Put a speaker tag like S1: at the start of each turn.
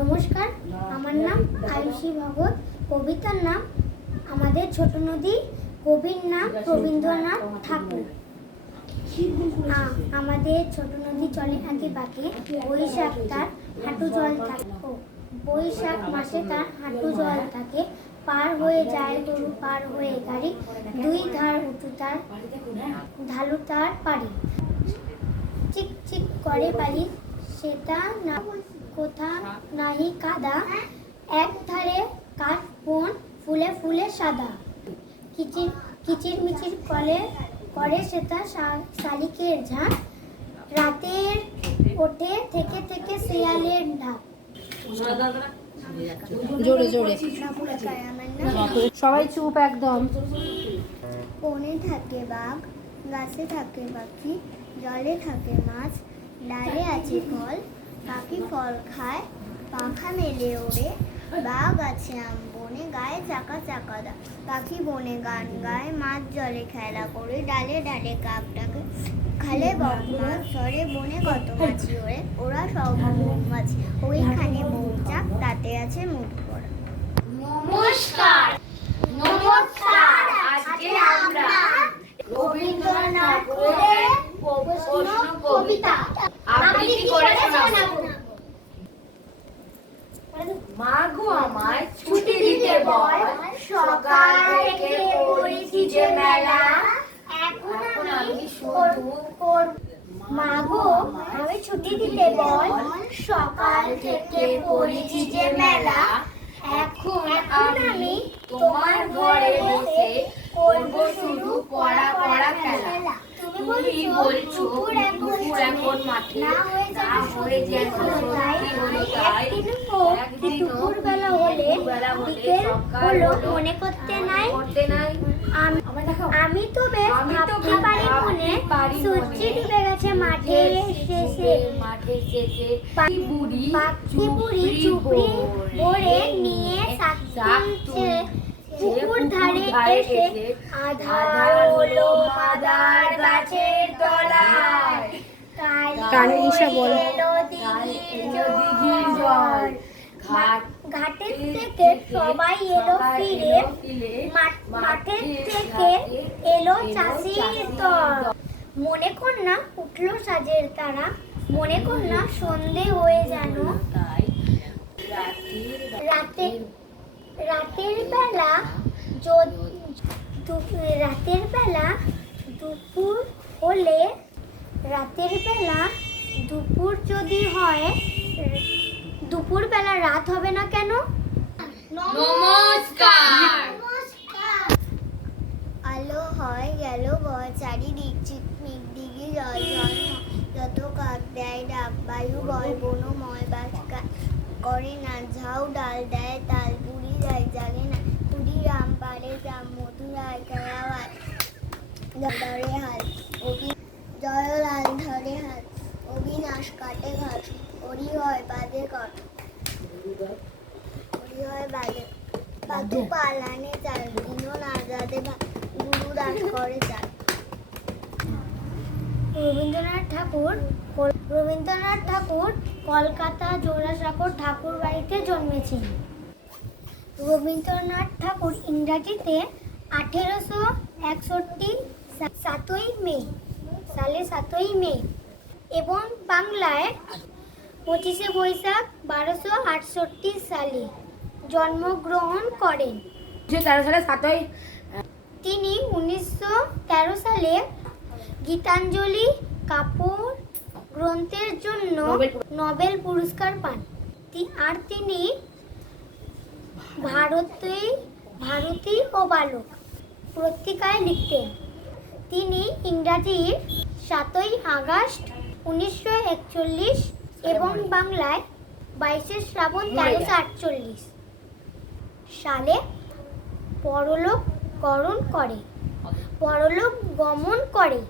S1: নমস্কার, আমার নাম আয়ুষী ভগত কবিতার নাম আমাদের ছোট নদী, কবির নাম রবীন্দ্রনাথ ঠাকুর। আমাদের ছোট নদী চলে আগে বাঁকে, বৈশাখ তার হাঁটু জল থাকে। বৈশাখ মাসে তার হাঁটু জল থাকে। পার হয়ে যায় গরু, পার হয়ে গাড়ি, দুই ধার উঁচু তার ঢালু তার পারি চিক চিক করে বালি সেটা না কোথা নাহি কাদা। এক ধারে কাঠ বন ফুলে ফুলে সাদা। কিচির কিচির মিচির করে করে সেটা শালিকের ঝাঁক। রাতের ওঠে থেকে থেকে শিয়ালের ঢাক
S2: জোরে জোরে। সবাই চুপ একদম।
S1: বনে থাকে বাঘ গাছে থাকে পাখি জলে থাকে মাছ ডালে আছে ফল। পাখি ফল খায়, পাখা মেলে ওড়ে, বাঘ আছে আম বনে, গায়ে চাকা চাকা দা পাখি বনে গান গায়, মাছ জলে খেলা করে, ডালে ডালে কাক ডাকে। খালে মাছ বনে কত মাছি ওড়ে, ওরা সব মৌমাছি ওইখানে মৌচাক তাতে আছে মধু পড়া
S3: নমস্কার। নমস্কার, আজকে আমরা রবীন্দ্রনাথ কবিতা আবৃত্তি করে শোনাবো মা গো আমায় ছুটি দিতে বল সকাল থেকে পড়েছি যে মেলা এখন আমি শুধু
S1: মা গো আমি ছুটি দিতে বল।
S3: সকাল থেকে পড়েছি যে মেলা। এখন আমি তোমার ঘরে বসে করব শুধু পড়া পড়া খেলা। তুমি বলছো দুপুর এখন মাঠে। না হয়ে যেন
S1: দুপুর বেলা হলে বিকেল হলো, মনে করতে নাই।
S3: করতে নাই।
S1: আম- আমি তো বেশ ভাবতে পারি মনে সূর্য। ডুবে গেছে মাঠে শেষে
S3: মাঠে শেষে
S1: পা-
S3: বুড়ি
S1: পাখি বুড়ি চুপড়ি ভরে নিয়ে সাকছে পুকুর ধারে এসে আধার হলো মাদার গাছের তলায়।
S3: কাল এলো দিঘির জল।
S1: জল।
S3: ঘাট
S1: ঘাটের থেকে সবাই এলো ফিরে মাঠ- মাঠের থেকে এলো চাষির দল। মনে না উঠল সাজের তারা, মনে না সন্ধে হয়ে যেন রাতে রাতের বেলা রাতের বেলা দুপুর হলে রাতের বেলা দুপুর যদি হয় দুপুর বেলা রাত হবে না কেন?
S3: নমস্কার।
S1: আলো হয় গেল ঘর চারিদিক চিকমিক দিঘি জল জল যত কাক দেয় ডাক বায়ু বল বনময় বাস করে না ঝাউ ডাল দেয় তাল পুরি যায় জাগে না পুরি রাম পারে জাম মধুরায় কেরাওয়ায় ধরে হাল অভি জয় লাল ধরে হাল অবিনাশ কাটে ঘাস হরি হয় রবীন্দ্রনাথ ঠাকুর রবীন্দ্রনাথ ঠাকুর কলকাতা জোড়াসাঁকোর ঠাকুর বাড়িতে জন্মেছিলেন রবীন্দ্রনাথ ঠাকুর ইংরাজিতে আঠেরোশো একষট্টি সাতই মে, সালে সাতই মে, এবং বাংলায় পঁচিশে বৈশাখ বারোশো আটষট্টি সালে জন্মগ্রহণ করেন।
S3: তেরো সালে সাতই
S1: তিনি উনিশশো তেরো সালে গীতাঞ্জলি কাপুর গ্রন্থের জন্য
S3: নোবেল পুরস্কার।
S1: পান। আর তিনি ভারতে ভারতী ও বালক পত্রিকায় লিখতেন। তিনি ইংরাজির সাতই আগস্ট উনিশশো একচল্লিশ এবং বাংলায় বাইশে শ্রাবণ তেরোশো আটচল্লিশ। সালে পরলোক করণ করে। পরলোক গমন করে।